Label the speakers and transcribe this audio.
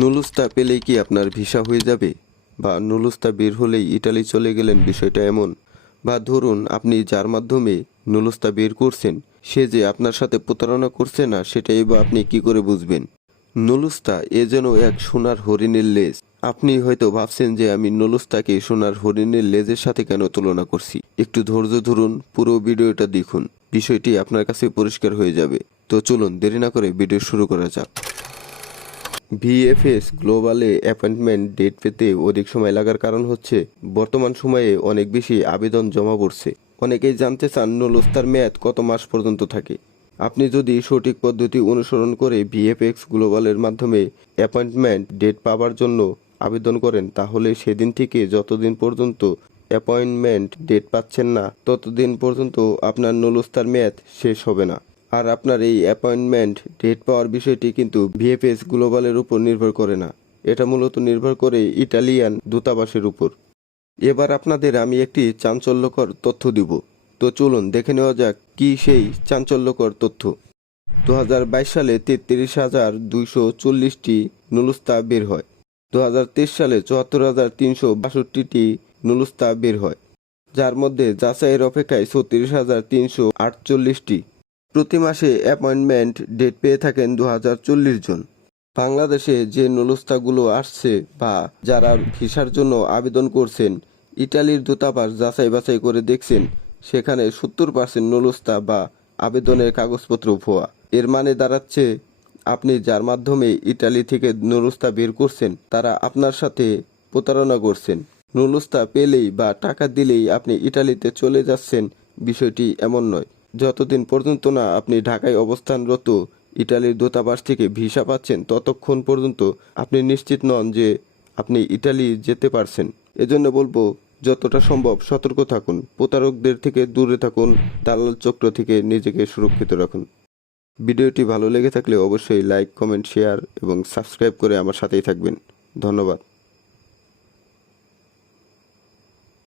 Speaker 1: নুলুস্তা পেলেই কি আপনার ভিসা হয়ে যাবে? বা নুলুস্তা বের হলেই ইটালি চলে গেলেন বিষয়টা এমন? বা ধরুন, আপনি যার মাধ্যমে নুলুস্তা বের করছেন, সে যে আপনার সাথে প্রতারণা করছে না, সেটাই বা আপনি কি করে বুঝবেন? নুলুস্তা এ যেন এক সোনার হরিণের লেজ। আপনি হয়তো ভাবছেন যে আমি নুলুস্তাকে সোনার হরিণের লেজের সাথে কেন তুলনা করছি? একটু ধৈর্য ধরুন, পুরো ভিডিওটা দেখুন। বিষয়টি আপনার কাছে পরিষ্কার হয়ে যাবে। তো চলুন, দেরি না করে ভিডিও শুরু করা যাক। ভিএফএস গ্লোবালে অ্যাপয়েন্টমেন্ট ডেট পেতে অধিক সময় লাগার কারণ হচ্ছে, বর্তমান সময়ে অনেক বেশি আবেদন জমা পড়ছে। অনেকেই জানতে চান নুলুস্তার মেয়াদ কত মাস পর্যন্ত থাকে। আপনি যদি সঠিক পদ্ধতি অনুসরণ করে ভিএফএক্স গ্লোবালের মাধ্যমে অ্যাপয়েন্টমেন্ট ডেট পাওয়ার জন্য আবেদন করেন, তাহলে সেদিন থেকে যতদিন পর্যন্ত অ্যাপয়েন্টমেন্ট ডেট পাচ্ছেন না, ততদিন পর্যন্ত আপনার নুলুস্তার মেয়াদ শেষ হবে না। আর আপনার এই অ্যাপয়েন্টমেন্ট ডেট পাওয়ার বিষয়টি কিন্তু ভিএফএস গ্লোবালের উপর নির্ভর করে না। এটা মূলত নির্ভর করে ইটালিয়ান দূতাবাসের উপর। এবার আপনাদের আমি একটি চাঞ্চল্যকর তথ্য দিব। তো চলুন দেখে নেওয়া যাক কি সেই চাঞ্চল্যকর তথ্য। দু হাজার বাইশ সালে তেত্রিশ হাজার দুইশো চল্লিশটি নুলুস্তা বের হয়। দু হাজার তেইশ সালে চুয়াত্তর হাজার তিনশো বাষট্টিটি নুলুস্তা বের হয়। যার মধ্যে যাচাইয়ের অপেক্ষায় ছত্রিশ হাজার তিনশো আটচল্লিশটি প্রতি মাসে অ্যাপয়েন্টমেন্ট ডেট পেয়ে থাকেন দু হাজার চল্লিশ জন। বাংলাদেশে যে নুলুস্তাগুলো আসছে বা যারা ভিসার জন্য আবেদন করছেন, ইটালির দূতাবাস যাচাই বাছাই করে দেখছেন, সেখানে সত্তর পার্সেন্ট নুলুস্তা বা আবেদনের কাগজপত্র ভুয়া। এর মানে দাঁড়াচ্ছে, আপনি যার মাধ্যমে ইটালি থেকে নুলুস্তা বের করছেন, তারা আপনার সাথে প্রতারণা করছেন। নুলুস্তা পেলেই বা টাকা দিলেই আপনি ইটালিতে চলে যাচ্ছেন, বিষয়টি এমন নয়। যতদিন পর্যন্ত না আপনি ঢাকায় অবস্থানরত ইটালির দূতাবাস থেকে ভিসা পাচ্ছেন, ততক্ষণ পর্যন্ত আপনি নিশ্চিত নন যে আপনি ইটালি যেতে পারছেন। এজন্য বলব, যতটা সম্ভব সতর্ক থাকুন, প্রতারকদের থেকে দূরে থাকুন, দালাল চক্র থেকে নিজেকে সুরক্ষিত রাখুন। ভিডিওটি ভালো লেগে থাকলে অবশ্যই লাইক, কমেন্ট, শেয়ার এবং সাবস্ক্রাইব করে আমার সাথেই থাকবেন। ধন্যবাদ।